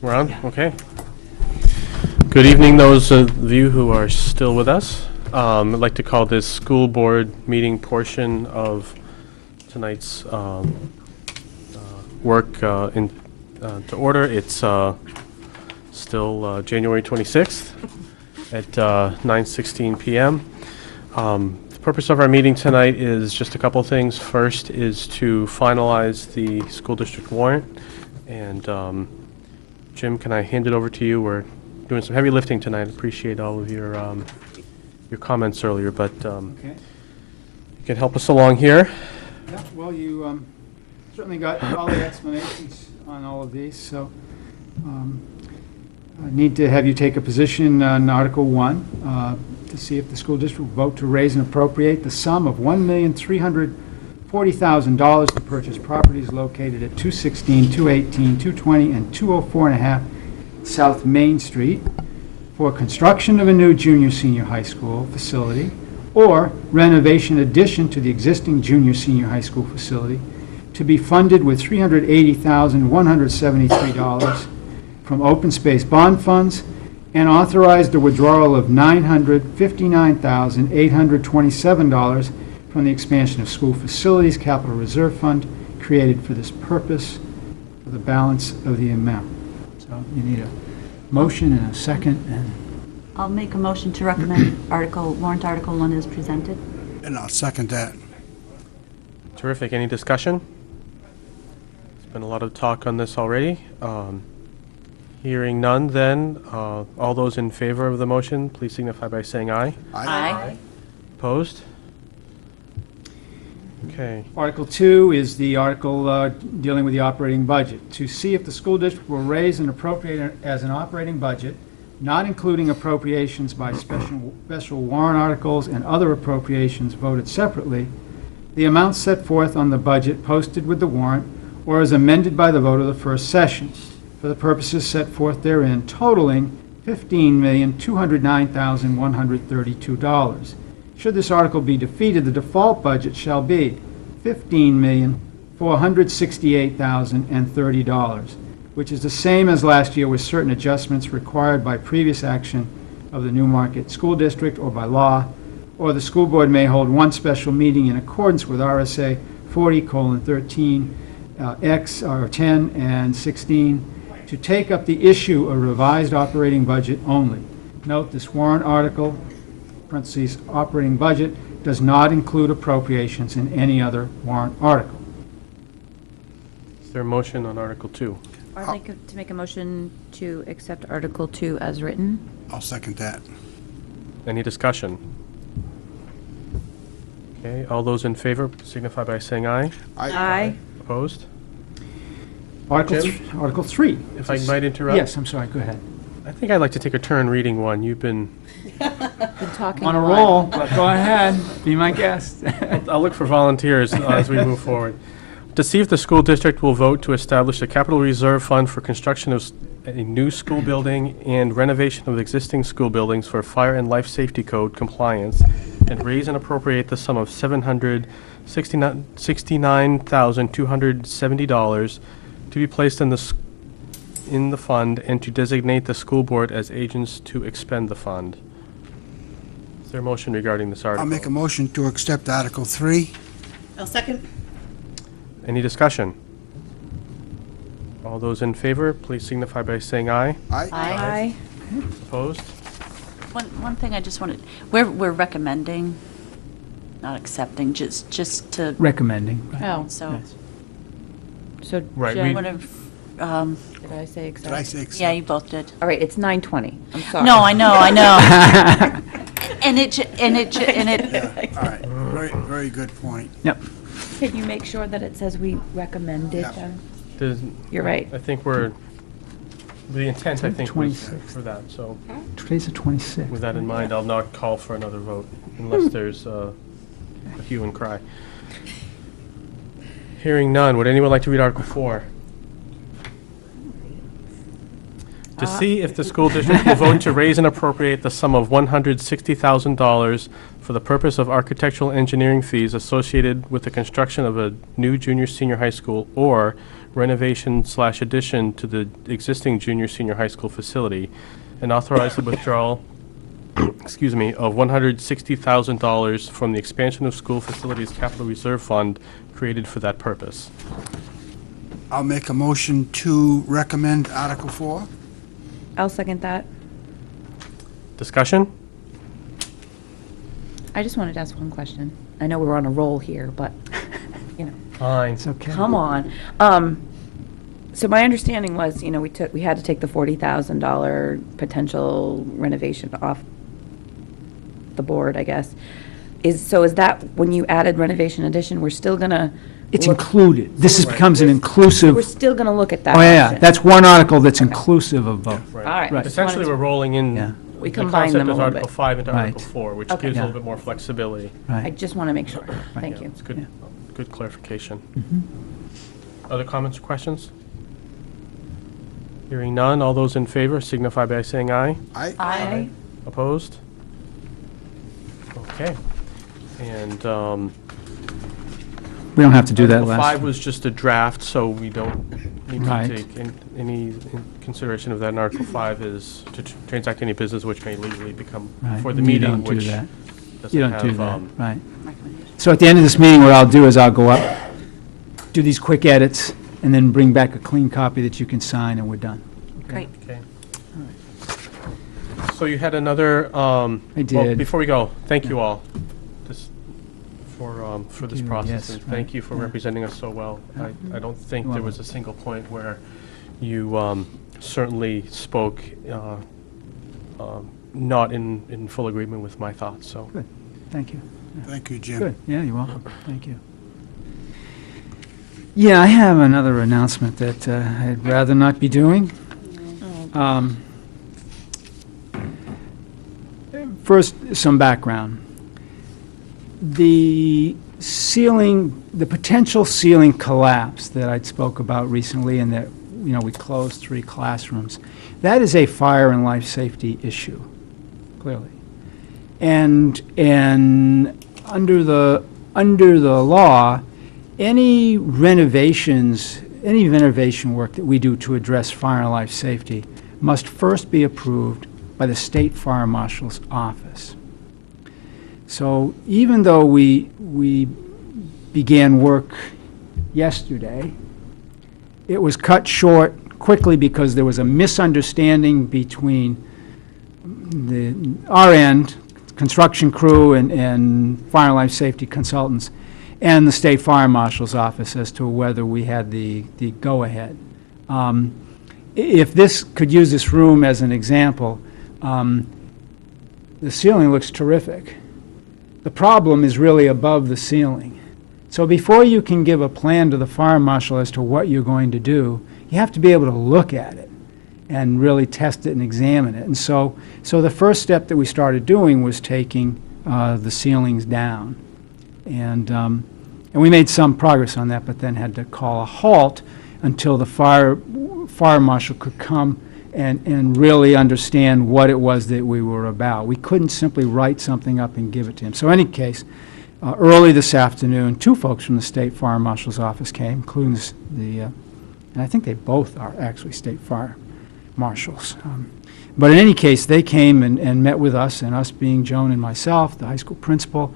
We're on? Okay. Good evening, those of you who are still with us. I'd like to call this school board meeting portion of tonight's work to order. It's still January 26th at 9:16 p.m. The purpose of our meeting tonight is just a couple things. First is to finalize the school district warrant. And Jim, can I hand it over to you? We're doing some heavy lifting tonight. Appreciate all of your comments earlier, but Okay. you can help us along here. Yeah, well, you certainly got all the explanations on all of these, so I need to have you take a position on Article 1 to see if the school district will vote to raise and appropriate the sum of $1,340,000 to purchase properties located at 216, 218, 220, and 204.5 South Main Street for construction of a new junior-senior high school facility or renovation addition to the existing junior-senior high school facility to be funded with $380,173 from open space bond funds and authorize the withdrawal of $959,827 from the expansion of school facilities capital reserve fund created for this purpose for the balance of the amount. So you need a motion and a second, and I'll make a motion to recommend warrant Article 1 is presented. And I'll second that. Terrific. Any discussion? There's been a lot of talk on this already. Hearing none, then, all those in favor of the motion, please signify by saying aye. Aye. Opposed? Okay. Article 2 is the article dealing with the operating budget. To see if the school district will raise and appropriate it as an operating budget, not including appropriations by special warrant articles and other appropriations voted separately, the amounts set forth on the budget posted with the warrant or as amended by the vote of the first session for the purposes set forth therein, totaling $15,209,132. Should this article be defeated, the default budget shall be $15,468,030, which is the same as last year with certain adjustments required by previous action of the Newmarket School District or by law, or the school board may hold one special meeting in accordance with RSA 40:13, X, or 10 and 16, to take up the issue of revised operating budget only. Note, this warrant article, parentheses, operating budget, does not include appropriations in any other warrant article. Is there a motion on Article 2? I'd like to make a motion to accept Article 2 as written. I'll second that. Any discussion? Okay, all those in favor signify by saying aye. Aye. Opposed? Article 3. If I might interrupt? Yes, I'm sorry, go ahead. I think I'd like to take a turn reading one. You've been... Been talking On a lot. roll, but go ahead, be my guest. I'll look for volunteers as we move forward. To see if the school district will vote to establish a capital reserve fund for construction of a new school building and renovation of existing school buildings for fire and life safety code compliance, and raise and appropriate the sum of $769,270 to be placed in the fund, and to designate the school board as agents to expend the fund. Is there a motion regarding this article? I'll make a motion to accept Article 3. I'll second. Any discussion? All those in favor, please signify by saying aye. Aye. Aye. Opposed? One thing I just wanted, we're recommending, not accepting, just to, Recommending. oh, so. So, Right, Jen, we- what if, Did I say Did I say accept? yeah, you both did. All right, it's 9:20. I'm sorry. No, I know. And it, Yeah, all right. Very, very good point. Yep. Can you make sure that it says we recommended? Yeah. Does- You're right. I think the intent, I think, was 26th. for that. So Today's the 26th. with that in mind, I'll not call for another vote unless there's a hue and cry. Hearing none, would anyone like to read Article 4? To see if the school district will vote to raise and appropriate the sum of $160,000 for the purpose of architectural engineering fees associated with the construction of a new junior-senior high school, or renovation/addition to the existing junior/senior high school facility, and authorize the withdrawal, excuse me, of $160,000 from the expansion of school facilities capital reserve fund created for that purpose. I'll make a motion to recommend Article 4. I'll second that. Discussion? I just wanted to ask one question. I know we're on a roll here, but, you know, Fine. It's okay. come on. So my understanding was, you know, we had to take the $40,000 potential renovation off the board, I guess. Is that when you added renovation addition, we're still gonna? It's look- included. This becomes an We're inclusive, still gonna look at that. oh, yeah, option. that's one article that's inclusive of both. Right. All right. Right. just wanted Essentially, to- we're rolling in Yeah. We the combine concept them a of little Article bit. 5 into Right. Article 4, which Okay. gives a Yeah. little bit more flexibility. I Right. just want to make sure. Thank Yeah, you. it's good, Yeah. good clarification. Mhm. Other comments or questions? Hearing none, all those in favor signify by saying aye. Aye. Opposed? Okay. And We don't have to do that Article 5 last. was just a draft, so we don't need to Right. take any consideration of that. And Article 5 is to transact any business which may legally become Right, for the and you meeting, don't do which that. doesn't You have. don't do that, right. Recommendation. So at the end of this meeting, what I'll do is I'll go up, do these quick edits, and then bring back a clean copy that you can sign, and we're done. Great. Okay. So you had another, well, did. before we go, thank you Yeah. all for this you, process, yes, and right, thank you for yeah. representing us so well. I don't think You're there was a single point where you certainly spoke not in full agreement with my thoughts, so. Good, thank you. Thank you, Jim. Good, yeah, you're welcome, thank you. Yeah, I have another announcement that I'd rather not be doing. First, some background. The potential ceiling collapse that I spoke about recently, and that, you know, we closed 3 classrooms, that is a fire and life safety issue, clearly. And under the law, any renovation work that we do to address fire and life safety must first be approved by the State Fire Marshal's office. So even though we began work yesterday, it was cut short quickly because there was a misunderstanding between our end, construction crew and fire and life safety consultants, and the State Fire Marshal's office as to whether we had the go-ahead. If this could use this room as an example, the ceiling looks terrific. The problem is really above the ceiling. So before you can give a plan to the fire marshal as to what you're going to do, you have to be able to look at it and really test it and examine it. And so the first step that we started doing was taking the ceilings down. And we made some progress on that, but then had to call a halt until the fire marshal could come and really understand what it was that we were about. We couldn't simply write something up and give it to him. So in any case, early this afternoon, 2 folks from the State Fire Marshal's office came, including and I think they both are actually State Fire Marshals. But in any case, they came and met with us, and us being Joan and myself, the high school principal,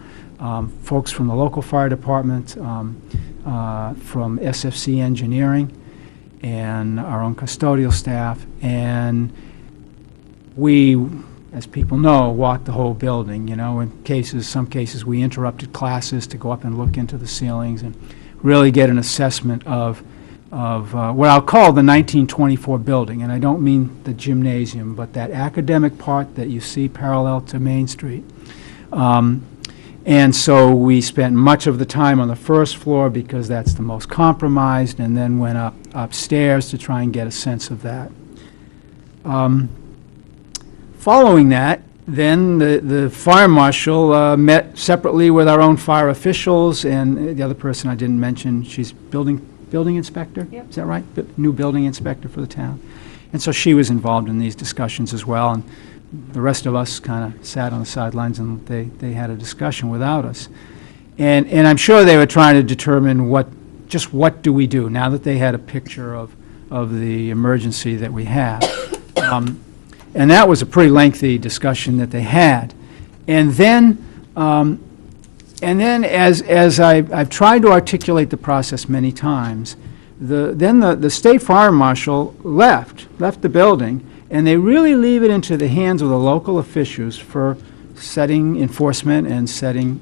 folks from the local fire department, from SFC Engineering, and our own custodial staff. And we, as people know, walked the whole building. You know, some cases, we interrupted classes to go up and look into the ceilings and really get an assessment of what I'll call the 1924 building. And I don't mean the gymnasium, but that academic part that you see parallel to Main Street. And so we spent much of the time on the first floor because that's the most compromised, and then went upstairs to try and get a sense of that. Following that, then the fire marshal met separately with our own fire officials, and the other person I didn't mention, she's building inspector? Yep. Is that right? New building inspector for the town. And so she was involved in these discussions as well, and the rest of us kind of sat on the sidelines, and they had a discussion without us. And I'm sure they were trying to determine what just what do we do now that they had a picture of the emergency that we have. And that was a pretty lengthy discussion that they had. And then as I've tried to articulate the process many times, the state fire marshal left the building, and they really leave it into the hands of the local officials for setting enforcement and setting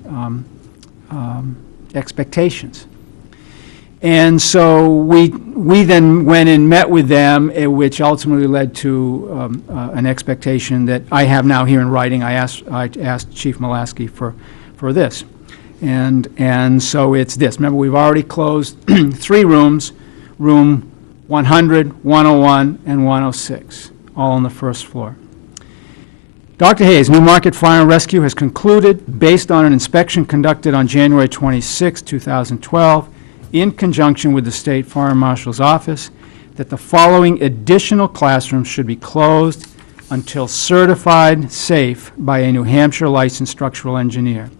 expectations. And so we then went and met with them, which ultimately led to an expectation that I have now here in writing. I asked Chief Mulaski for this. And so it's this. Remember, we've already closed 3 rooms, room 100, 101, and 106, all on the first floor. Dr. Hayes, Newmarket Fire and Rescue has concluded, based on an inspection conducted on January 26, 2012, in conjunction with the State Fire Marshal's Office, that the following additional classrooms should be closed until certified safe by a New Hampshire licensed structural engineer.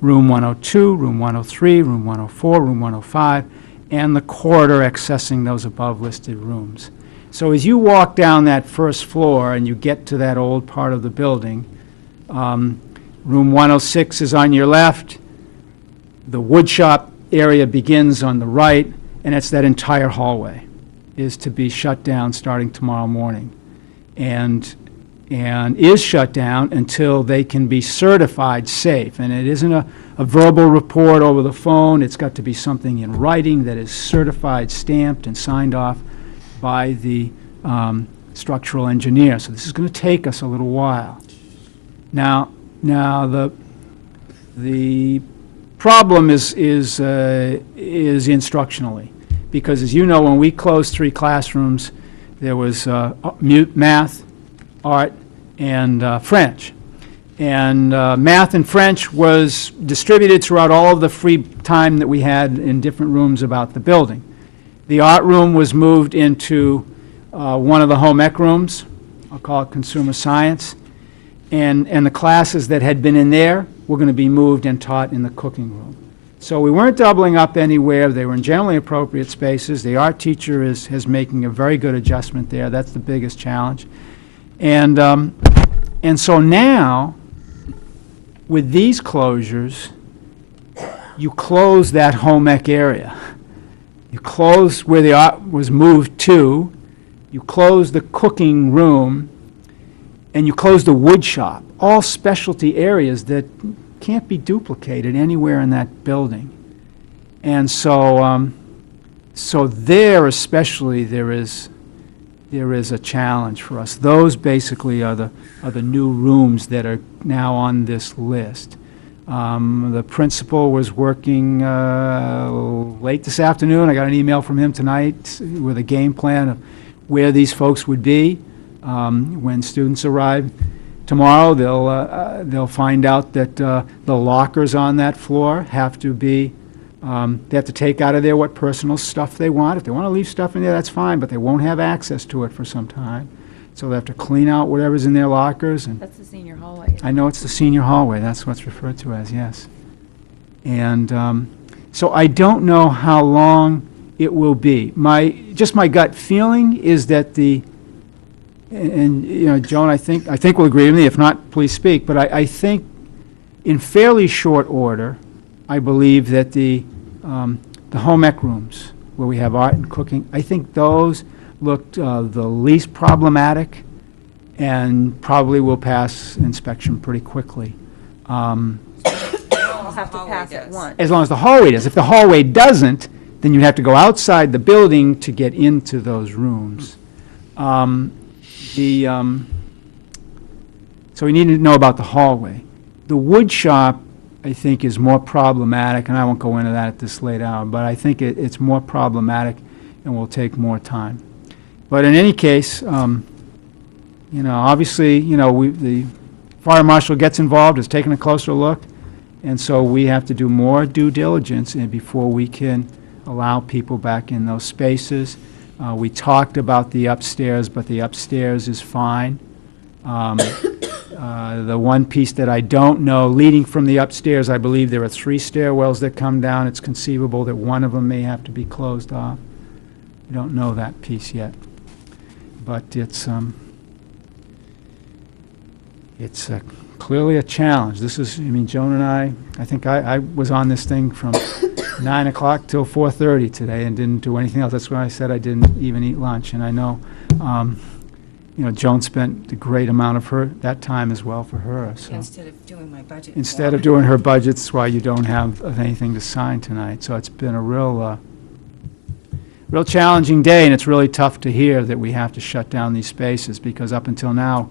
Room 102, room 103, room 104, room 105, and the corridor accessing those above listed rooms. So as you walk down that first floor and you get to that old part of the building, room 106 is on your left, the wood shop area begins on the right, and it's that entire hallway is to be shut down starting tomorrow morning, and is shut down until they can be certified safe. And it isn't a verbal report over the phone. It's got to be something in writing that is certified, stamped, and signed off by the structural engineer. So this is going to take us a little while. Now the problem is instructionally, because as you know, when we closed 3 classrooms, there was math, art, and French. And math and French was distributed throughout all of the free time that we had in different rooms about the building. The art room was moved into one of the home ec rooms. I'll call it consumer science. And the classes that had been in there were going to be moved and taught in the cooking room. So we weren't doubling up anywhere. They were in generally appropriate spaces. The art teacher is making a very good adjustment there. That's the biggest challenge. And so now, with these closures, you close that home ec area. You close where the art was moved to. You close the cooking room, and you close the wood shop, all specialty areas that can't be duplicated anywhere in that building. And so, so there especially, there is a challenge for us. Those basically are the new rooms that are now on this list. The principal was working late this afternoon. I got an email from him tonight with a game plan of where these folks would be. When students arrive tomorrow, they'll find out that the lockers on that floor have to be, they have to take out of there what personal stuff they want. If they want to leave stuff in there, that's fine, but they won't have access to it for some time. So they have to clean out whatever's in their lockers. And That's the senior hallway. I know it's the senior hallway. That's what's referred to as, yes. And so I don't know how long it will be. My gut feeling is that and you know, Joan, I think will agree with me. If not, please speak. But I think in fairly short order, I believe that the home ec rooms where we have art and cooking, I think those looked the least problematic and probably will pass inspection pretty quickly. We'll have to pass it once. As long as the hallway does. If the hallway doesn't, then you'd have to go outside the building to get into those rooms. So we need to know about the hallway. The wood shop, I think, is more problematic, and I won't go into that at this late hour, but I think it's more problematic and will take more time. But in any case, you know, obviously, you know, the fire marshal gets involved, is taking a closer look, and so we have to do more due diligence before we can allow people back in those spaces. We talked about the upstairs, but the upstairs is fine. The one piece that I don't know, leading from the upstairs, I believe there are 3 stairwells that come down. It's conceivable that one of them may have to be closed off. I don't know that piece yet. But it's clearly a challenge. This is, I mean, Joan and I think I was on this thing from 9 o'clock till 4:30 today and didn't do anything else. That's why I said I didn't even eat lunch. And I know, Joan spent a great amount of that time as well for her. So Instead of doing my budget. instead of doing her budget, that's why you don't have anything to sign tonight. So it's been a real challenging day, and it's really tough to hear that we have to shut down these spaces, because up until now,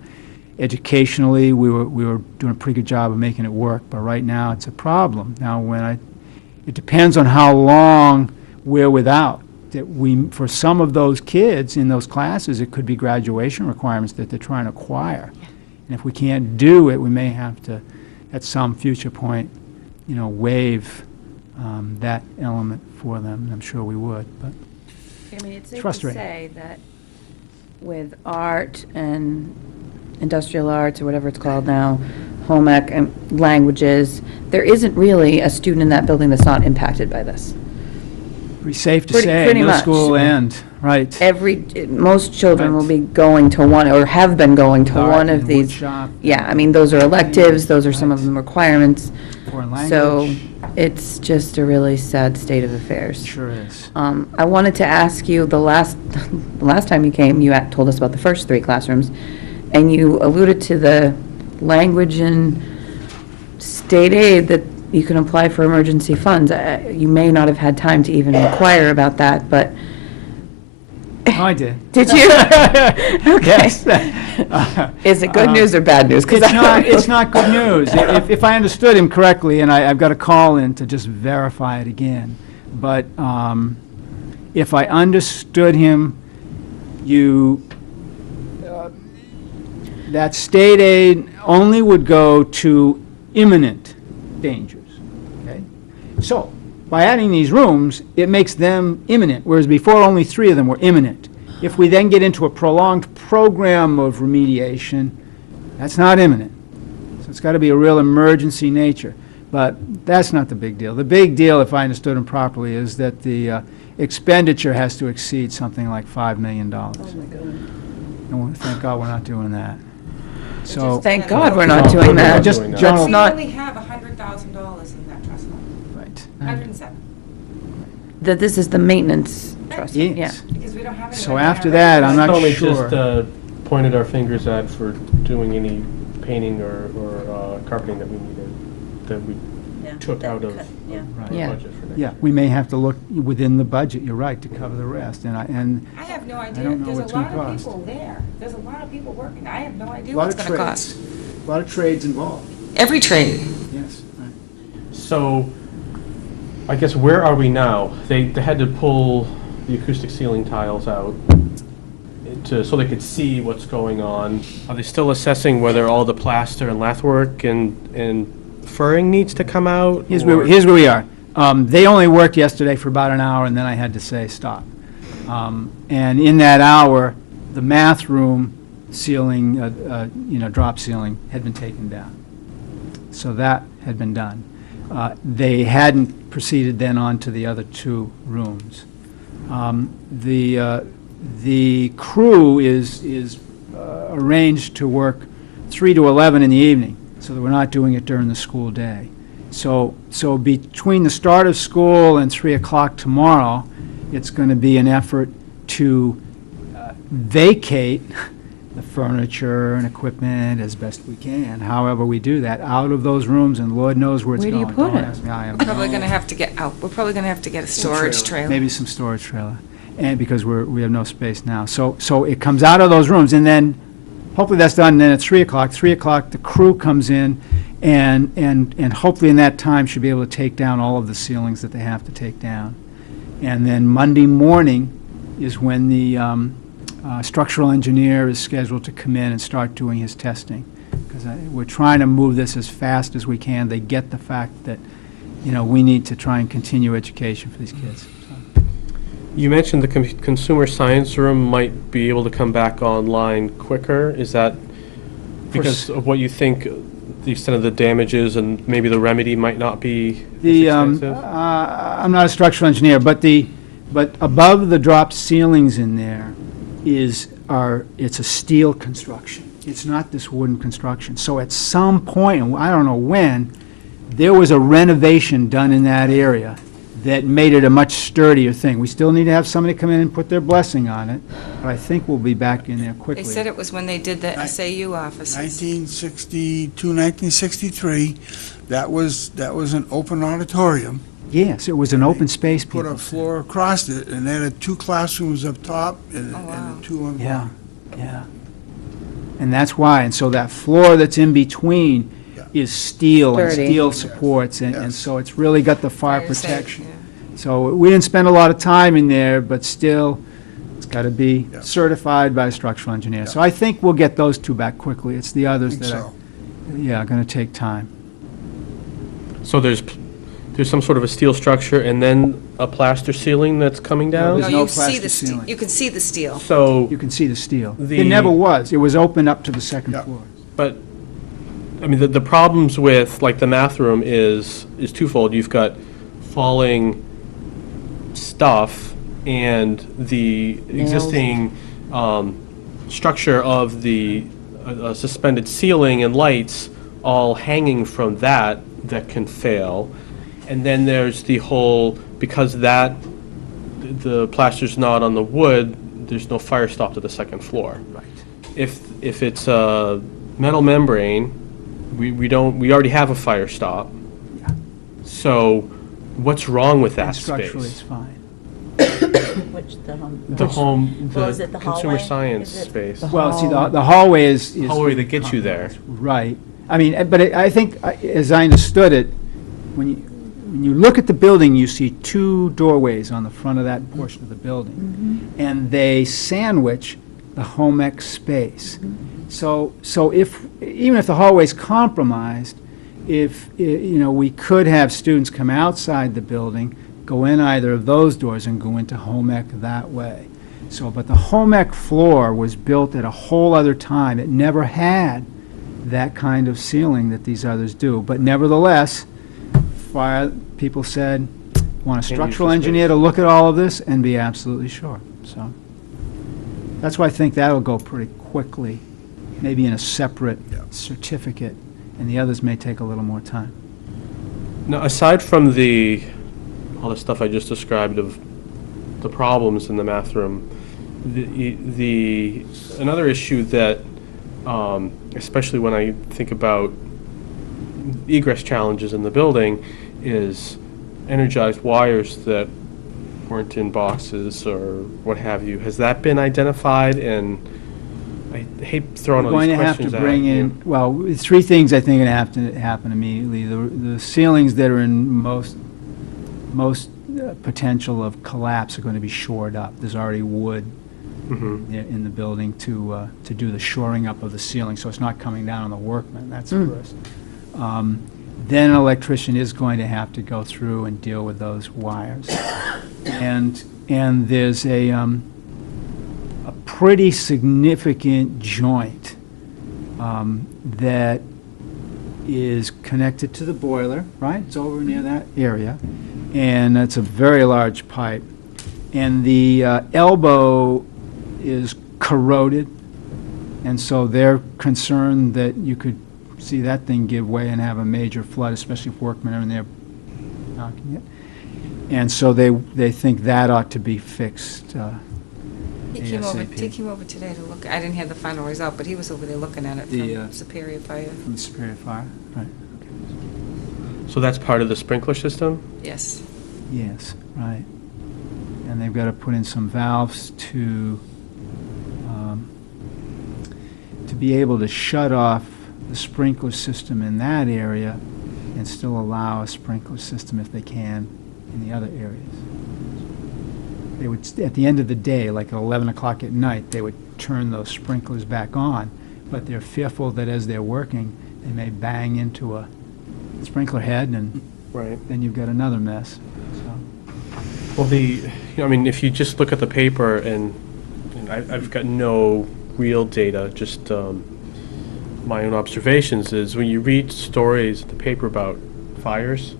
educationally, we were doing a pretty good job of making it work, but right now it's a problem. Now, it depends on how long we're without. For some of those kids in those classes, it could be graduation requirements that they're trying to acquire. And if we can't do it, we may have to, at some future point, waive that element for them. I'm sure we would, but I mean, it's safe to frustrating. say that with art and industrial arts, or whatever it's called now, home ec and languages, there isn't really a student in that building that's not impacted by this. pretty safe to Pretty say, middle much. school and, right. Most children will Right. be going to one, or have been going to Art one of and these. wood shop, Yeah, I mean, those are electives, those are some of Right. them requirements. foreign So language. it's just a really sad state of affairs. Sure is. I wanted to ask you, the last time you came, you told us about the first 3 classrooms, and you alluded to the language and state aid that you can apply for emergency funds. You may not have had time to even inquire about that, but Oh, I did. did you? Okay. Yes. Is it good news or bad news? 'Cause It's not good news. If I understood him correctly, and I've got to call in to just verify it again, but if I understood him, that state aid only would go to imminent dangers, okay? So, by adding these rooms, it makes them imminent, whereas before only 3 of them were imminent. If we then get into a prolonged program of remediation, that's not imminent. So it's got to be a real emergency nature. But that's not the big deal. The big deal, if I understood him properly, is that the expenditure has to exceed something like $5 million. Oh, my God. And thank God we're not doing that. So, Thank God we're not No, doing we're not that. just doing that. general, We not- only have $100,000 in that trust fund, right. 107, That this is the maintenance trust. Yeah. Yes. because we don't have any. So money in our after that, I'm regular not Only sure. just pointed our fingers at for doing any painting or carpeting that we needed, that we took out of Yeah. Right. the Yeah. budget for next Yeah, year. we may have to look within the budget, you're right, to cover the rest. And I have no idea. don't know There's what it's a lot gonna of cost. people there. There's a lot of people working. I have no idea Lot what it's of gonna trades. cost. A lot of trades involved. Every trade. Yes, right. So, I guess where are we now? They had to pull the acoustic ceiling tiles out so they could see what's going on. Are they still assessing whether all the plaster and lathwork and furring needs to come out? Here's or- where we are. They only worked yesterday for about an hour, and then I had to say, stop. And in that hour, the math room ceiling, drop ceiling, had been taken down. So that had been done. They hadn't proceeded then on to the other 2 rooms. The crew is arranged to work 3 to 11 in the evening, so that we're not doing it during the school day. So between the start of school and 3 o'clock tomorrow, it's going to be an effort to vacate the furniture and equipment as best we can, however we do that, out of those rooms, and Lord knows where it's Where do going. you put Don't it? ask me. I am Probably no- gonna have to get out. We're probably gonna have to get a storage trailer. Maybe some storage trailer, and because we have no space now. So it comes out of those rooms, and then hopefully that's done, and then at 3 o'clock, the crew comes in, and hopefully in that time should be able to take down all of the ceilings that they have to take down. And then Monday morning is when the structural engineer is scheduled to come in and start doing his testing. Because we're trying to move this as fast as we can. They get the fact that, we need to try and continue education for these kids. So. You mentioned the consumer science room might be able to come back online quicker. Is that Because of what you think the extent of the damages and maybe the remedy might not be as The, extensive? I'm not a structural engineer, but above the drop ceilings in there it's a steel construction. It's not this wooden construction. So at some point, and I don't know when, there was a renovation done in that area that made it a much sturdier thing. We still need to have somebody come in and put their blessing on it, but I think we'll be back in there quickly. They said it was when they did the Ni- SAU offices. 1962, 1963, that was an open auditorium. Yes, it was an open space, Put people a said. floor across it, and they had 2 classrooms up top and Oh, wow. and 2 on the Yeah, bottom. yeah. And that's why, and so that floor that's in between Yeah. is steel and Sturdy. steel supports, and Yes. so it's really got the fire Fire safe, protection. yeah. So we didn't spend a lot of time in there, but still, it's got to be Yeah. certified by a structural engineer. So Yeah. I think we'll get those two back quickly. It's the I others think that are, so. yeah, going to take time. So there's some sort of a steel structure and then a plaster ceiling that's coming down? There's No, no you see plastic the steel. ceiling. You can see the steel. So, You can see the steel. It The- never was. It was open up to the second Yeah. floor. but, I mean, the problems with, like, the math room is twofold. You've got falling stuff and the Nails. existing structure of the suspended ceiling and lights all hanging from that can fail. And then there's the whole, because the plaster's not on the wood, there's no fire stop to the second floor. Right. If it's a metal membrane, we already have a fire stop. Yeah. So what's wrong with that And structurally, it's space? fine. Which, the home? The home, Well, is it the the consumer hallway? science Is it- space. Well, see, the hallway is. Hallway that gets you there. Right. I mean, but I think, as I understood it, when you look at the building, you see 2 doorways on the front of that portion of the building. And they sandwich the home ec space. So even if the hallway's compromised, we could have students come outside the building, go in either of those doors and go into home ec that way. So, but the home ec floor was built at a whole other time. It never had that kind of ceiling that these others do. But nevertheless, fire people said, want a Can't use structural the engineer space. to look at all of this and be absolutely sure. So that's why I think that'll go pretty quickly, maybe in a separate Yeah. certificate, and the others may take a little more time. Now, aside from all the stuff I just described of the problems in the math room, another issue that, especially when I think about egress challenges in the building, is energized wires that weren't in boxes or what have you. Has that been identified? And I hate throwing We're all going these to have questions to at bring you. in, well, 3 things I think are going to have to happen immediately. The ceilings that are in most potential of collapse are going to be shored up. There's already wood Mhm. in the building to do the shoring up of the ceiling, so it's not coming down on the workmen, that's first. Then an electrician is going to have to go through and deal with those wires. And there's a pretty significant joint that is connected to the boiler, right? It's over near that area, and it's a very large pipe. And the elbow is corroded, and so they're concerned that you could see that thing give way and have a major flood, especially if workmen are in there knocking it. And so they think that ought to be fixed. He came over ASAP. today to look. I didn't have the final result, but he was over there looking at it The, from Superior Fire. From the Superior Fire, right? So that's part of the sprinkler system? Yes. Yes, right. And they've got to put in some valves to be able to shut off the sprinkler system in that area and still allow a sprinkler system if they can in the other areas. They would, at the end of the day, like at 11 o'clock at night, they would turn those sprinklers back on, but they're fearful that as they're working, they may bang into a sprinkler head, and Right. then you've got another mess, so. Well, I mean, if you just look at the paper, and I've got no real data, just my own observations is when you read stories in the paper about fires,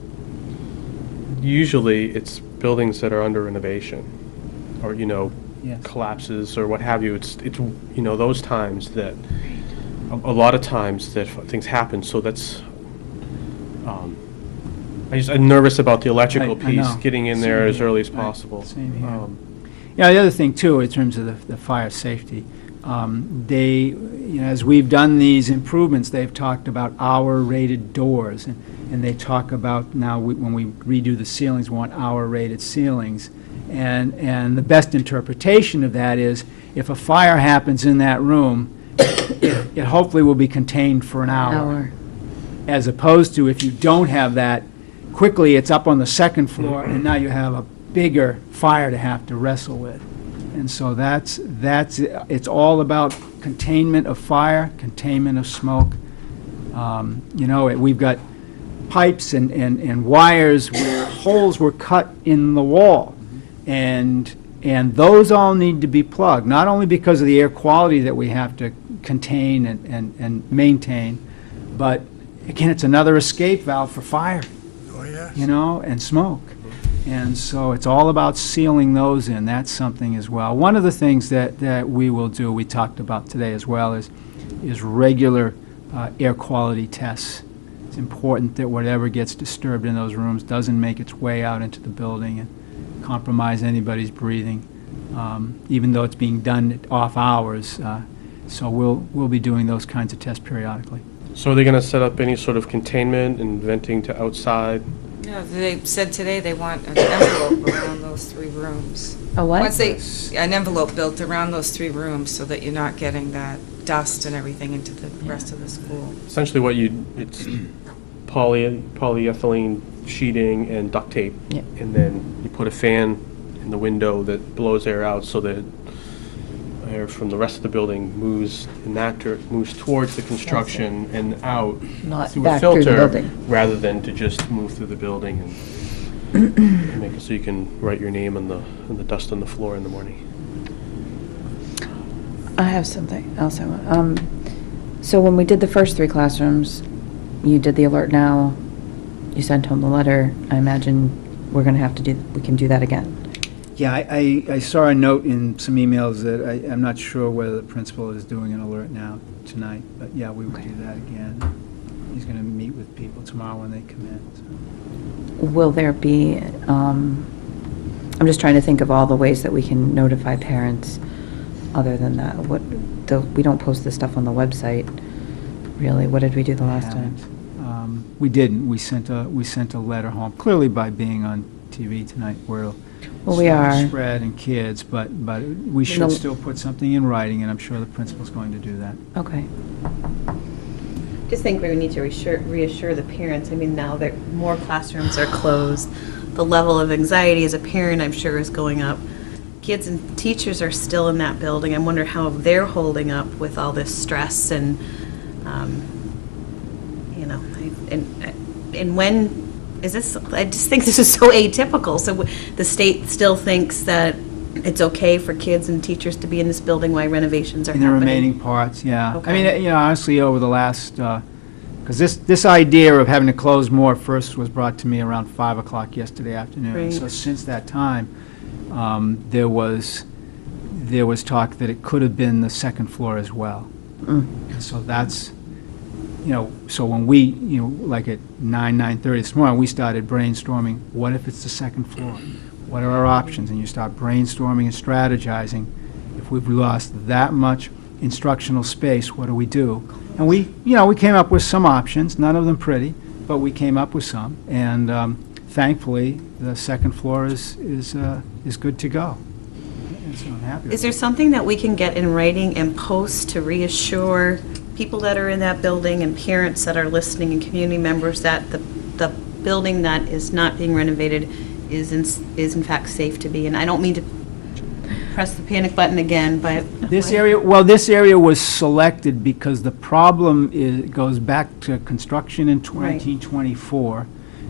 usually it's buildings that are under renovation or, Yes. collapses or what have you. It's those times that, a lot of times that things happen. So that's, I'm nervous about the electrical I piece, know. getting in Same there as here. early as Right. possible. Same here. Yeah, the other thing too, in terms of the fire safety, as we've done these improvements, they've talked about hour-rated doors, and they talk about now, when we redo the ceilings, we want hour-rated ceilings. And the best interpretation of that is, if a fire happens in that room, it hopefully will be contained for an hour. As opposed to if you don't have that, quickly it's up on the second floor, and now you have a bigger fire to have to wrestle with. And so it's all about containment of fire, containment of smoke. We've got pipes and wires where holes were cut in the wall. And those all need to be plugged, not only because of the air quality that we have to contain and maintain, but again, it's another escape valve for fire. Oh, yes. And smoke. And so it's all about sealing those in. That's something as well. One of the things that we will do, we talked about today as well, is regular air quality tests. It's important that whatever gets disturbed in those rooms doesn't make its way out into the building and compromise anybody's breathing, even though it's being done off hours. So we'll be doing those kinds of tests periodically. So are they going to set up any sort of containment and venting to outside? Yeah, they said today they want an envelope around those 3 rooms. A what? An envelope built around those 3 rooms so that you're not getting that dust and everything into the rest of the school. Essentially it's polyethylene sheeting and duct tape. Yep. And then you put a fan in the window that blows air out so that air from the rest of the building moves moves towards the construction and out Not through a back through the filter, building. rather than to just move through the building and make it so you can write your name on the dust on the floor in the morning. I have something else I want. So when we did the first 3 classrooms, you did the alert now, you sent home the letter. I imagine we can do that again. Yeah, I saw a note in some emails that I'm not sure whether the principal is doing an alert now tonight, but yeah, we will do that again. He's going to meet with people tomorrow when they come in. So. Will there be, I'm just trying to think of all the ways that we can notify parents other than that. We don't post this stuff on the website, really. What did we do the last time? We didn't. We sent a letter home, clearly by being on TV tonight, where Well, we are. spread and kids, but we should still put something in writing, and I'm sure the principal's going to do that. Okay. Just think we need to reassure the parents. I mean, now that more classrooms are closed, the level of anxiety as a parent, I'm sure, is going up. Kids and teachers are still in that building. I wonder how they're holding up with all this stress and, and when is this? I just think this is so atypical. So the state still thinks that it's okay for kids and teachers to be in this building while renovations are In the happening. remaining parts, yeah. Okay. I mean, honestly, over the last, because this idea of having to close more first was brought to me around 5 o'clock yesterday afternoon. Right. So since that time, there was talk that it could have been the second floor as well. And so that's, so when we, like at 9:30 this morning, we started brainstorming, what if it's the second floor? What are our options? And you start brainstorming and strategizing. If we've lost that much instructional space, what do we do? And we came up with some options, none of them pretty, but we came up with some. And thankfully, the second floor is good to go. And so I'm happy with Is there it. something that we can get in writing and post to reassure people that are in that building and parents that are listening and community members that the building that is not being renovated is in fact safe to be in? I don't mean to press the panic button again, but This area was selected because the problem goes back to construction in 1924,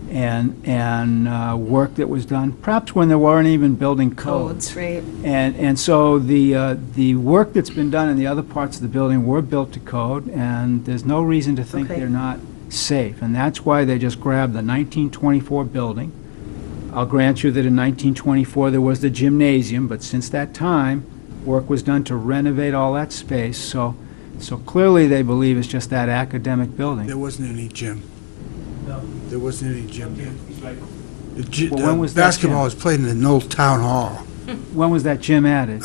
and work that was done, perhaps when there weren't even building codes. Codes, right? And so the work that's been done in the other parts of the building were built to code, and there's no reason to think Okay. they're not safe. And that's why they just grabbed the 1924 building. I'll grant you that in 1924 there was the gymnasium, but since that time, work was done to renovate all that space. So clearly they believe it's just that academic building. There wasn't any gym. There wasn't any gym there. Well, when was that Basketball gym? was played in the old town hall. When was that gym added?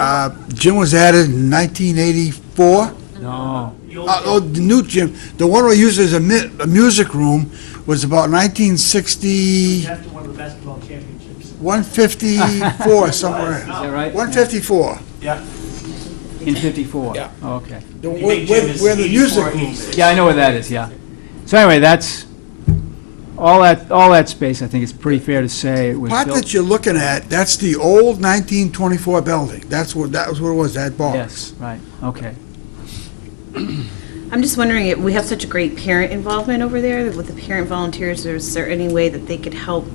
Gym was added in 1984. No. Oh, the new gym, the one we used as a music room was about 1960, After one of the basketball championships. 154, somewhere. Is that right? 154. Yeah. In 54? Yeah. Oh, okay. Where the music room is. Yeah, I know where that is, yeah. So anyway, that's, all that space, I think it's pretty fair to say it was Part built. that you're looking at, that's the old 1924 building. That was what it was, that box. Yes, right, okay. I'm just wondering, if we have such a great parent involvement over there with the parent volunteers, is there any way that they could help,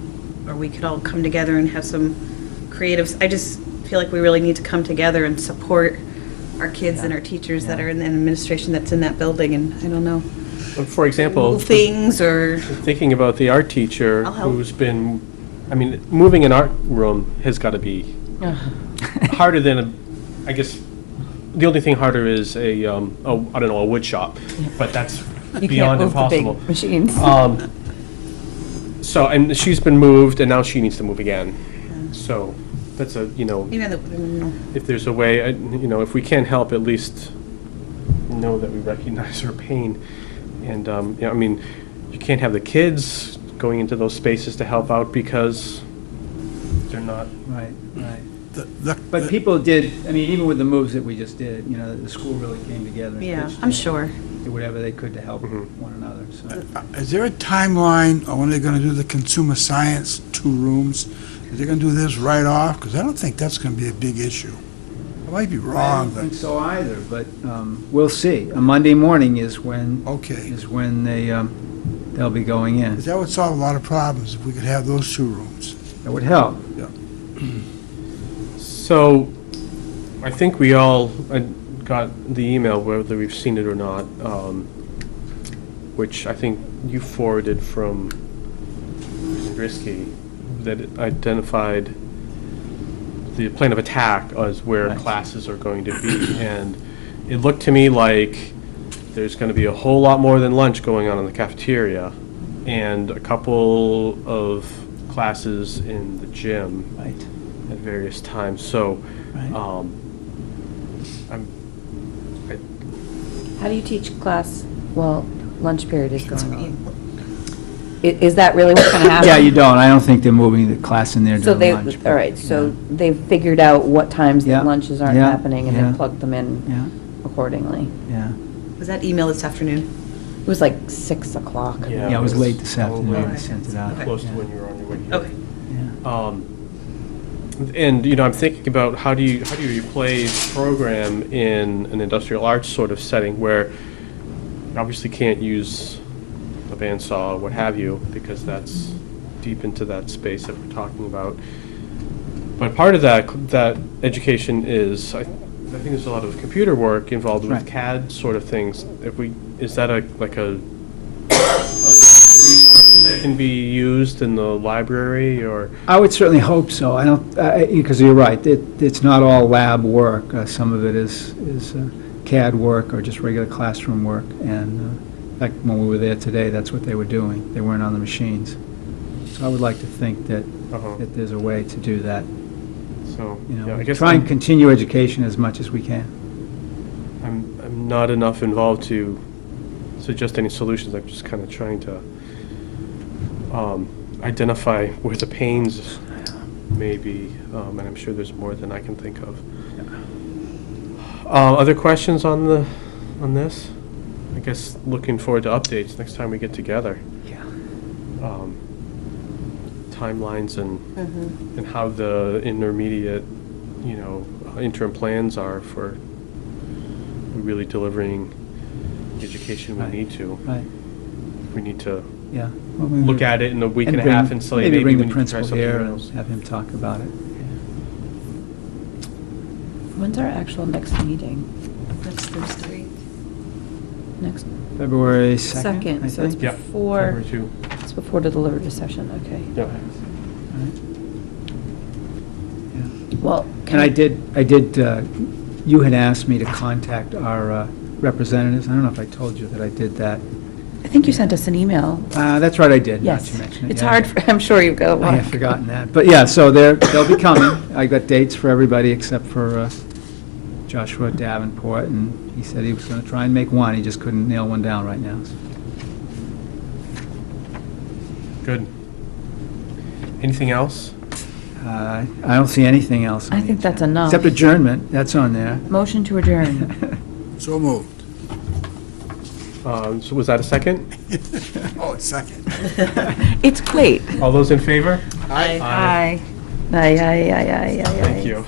or we could all come together and have some creatives? I just feel like we really need to come together and support our kids and our teachers that are in the administration that's in that building, and I don't know, For example, move things or, thinking about the art teacher I'll help. who's been, I mean, moving an art room has got to be harder than, I guess, the only thing harder is I don't know, a wood shop, but that's You beyond can't move the impossible. big machines. So, and she's been moved, and now she needs to move again. So, that's if there's a way, if we can't help, at least know that we recognize her pain. And, I mean, you can't have the kids going into those spaces to help out because they're not. Right, right. The- But people did, I mean, even with the moves that we just did, the school really came together and yeah, pitched I'm in, sure. did whatever they could to help one another, so. Is there a timeline on when they're going to do the consumer science 2 rooms? Are they going to do this right off? Because I don't think that's going to be a big issue. I might be I wrong, don't think but, so either, but we'll see. A Monday morning is when, okay. they'll be going in. Because that would solve a lot of problems if we could have those 2 rooms. That would help. So, I think we all got the email, whether we've seen it or not, which I think you forwarded from Drisky, that identified the plan of attack as where Right. classes are going to be. And it looked to me like there's going to be a whole lot more than lunch going on in the cafeteria, and a couple of classes in the gym Right. at various times. So, Right. How do you teach class while lunch period is going on? Is that really what's going to happen? Yeah, you don't. I don't think they're moving the class in there So during they, lunch. all right, so they've figured out what times Yeah, that lunches aren't yeah, happening and yeah. then plugged them in Yeah, accordingly. yeah. Was that email this afternoon? It was like 6 o'clock. Yeah, it was late this afternoon. I Okay. sent it out. close to Yeah. when you were on your way here. Okay. Yeah. And, I'm thinking about how do you play program in an industrial arts sort of setting where you obviously can't use a bandsaw or what have you, because that's deep into that space that we're talking about. But part of that education is, I think there's a lot of computer work involved with Right. CAD sort of things. Is that like a resource that can be used in the library, or? I would certainly hope so. I don't, because you're right, it's not all lab work. Some of it is CAD work or just regular classroom work. And in fact, when we were there today, that's what they were doing. They weren't on the machines. So I would like to think that there's a way to do that. So, You yeah, I know, guess try and continue education as much as we can. I'm not enough involved to suggest any solutions. I'm just kind of trying to identify where the pains may be, and I'm sure there's more than I can think of. Other questions on this? I guess looking forward to updates next time we get together. Yeah. Timelines and how the intermediate, interim plans are for really delivering the education we Right. need to. Right. We need to Yeah. Well, maybe- look at it in a week and a bring- half and say, maybe maybe bring we the need to try principal something here and else. have him talk about it. When's our actual next meeting? That's Thursday. Next, February 2nd, I second, so it's think. Yeah, before, February 2. it's before the deliberative session, okay. Yeah. Well, And I did, you had asked me to contact our representatives. I don't know if I told you that I did that. I think you sent us an email. That's right, I did. now that Yes. you mention it, It's yeah. hard, I'm sure you've got a I lot. had forgotten that. But yeah, so they'll be coming. I got dates for everybody except for Joshua Davenport, and he said he was going to try and make one. He just couldn't nail one down right now. Good. Anything else? I don't see anything else on I the think that's agenda. enough. Except adjournment, that's on there. Motion to adjourn. So moved. So was that a second? Oh, it's second. It's late. All those in favor? Aye. Aye. Aye, aye, aye, aye, aye, aye. Thank you.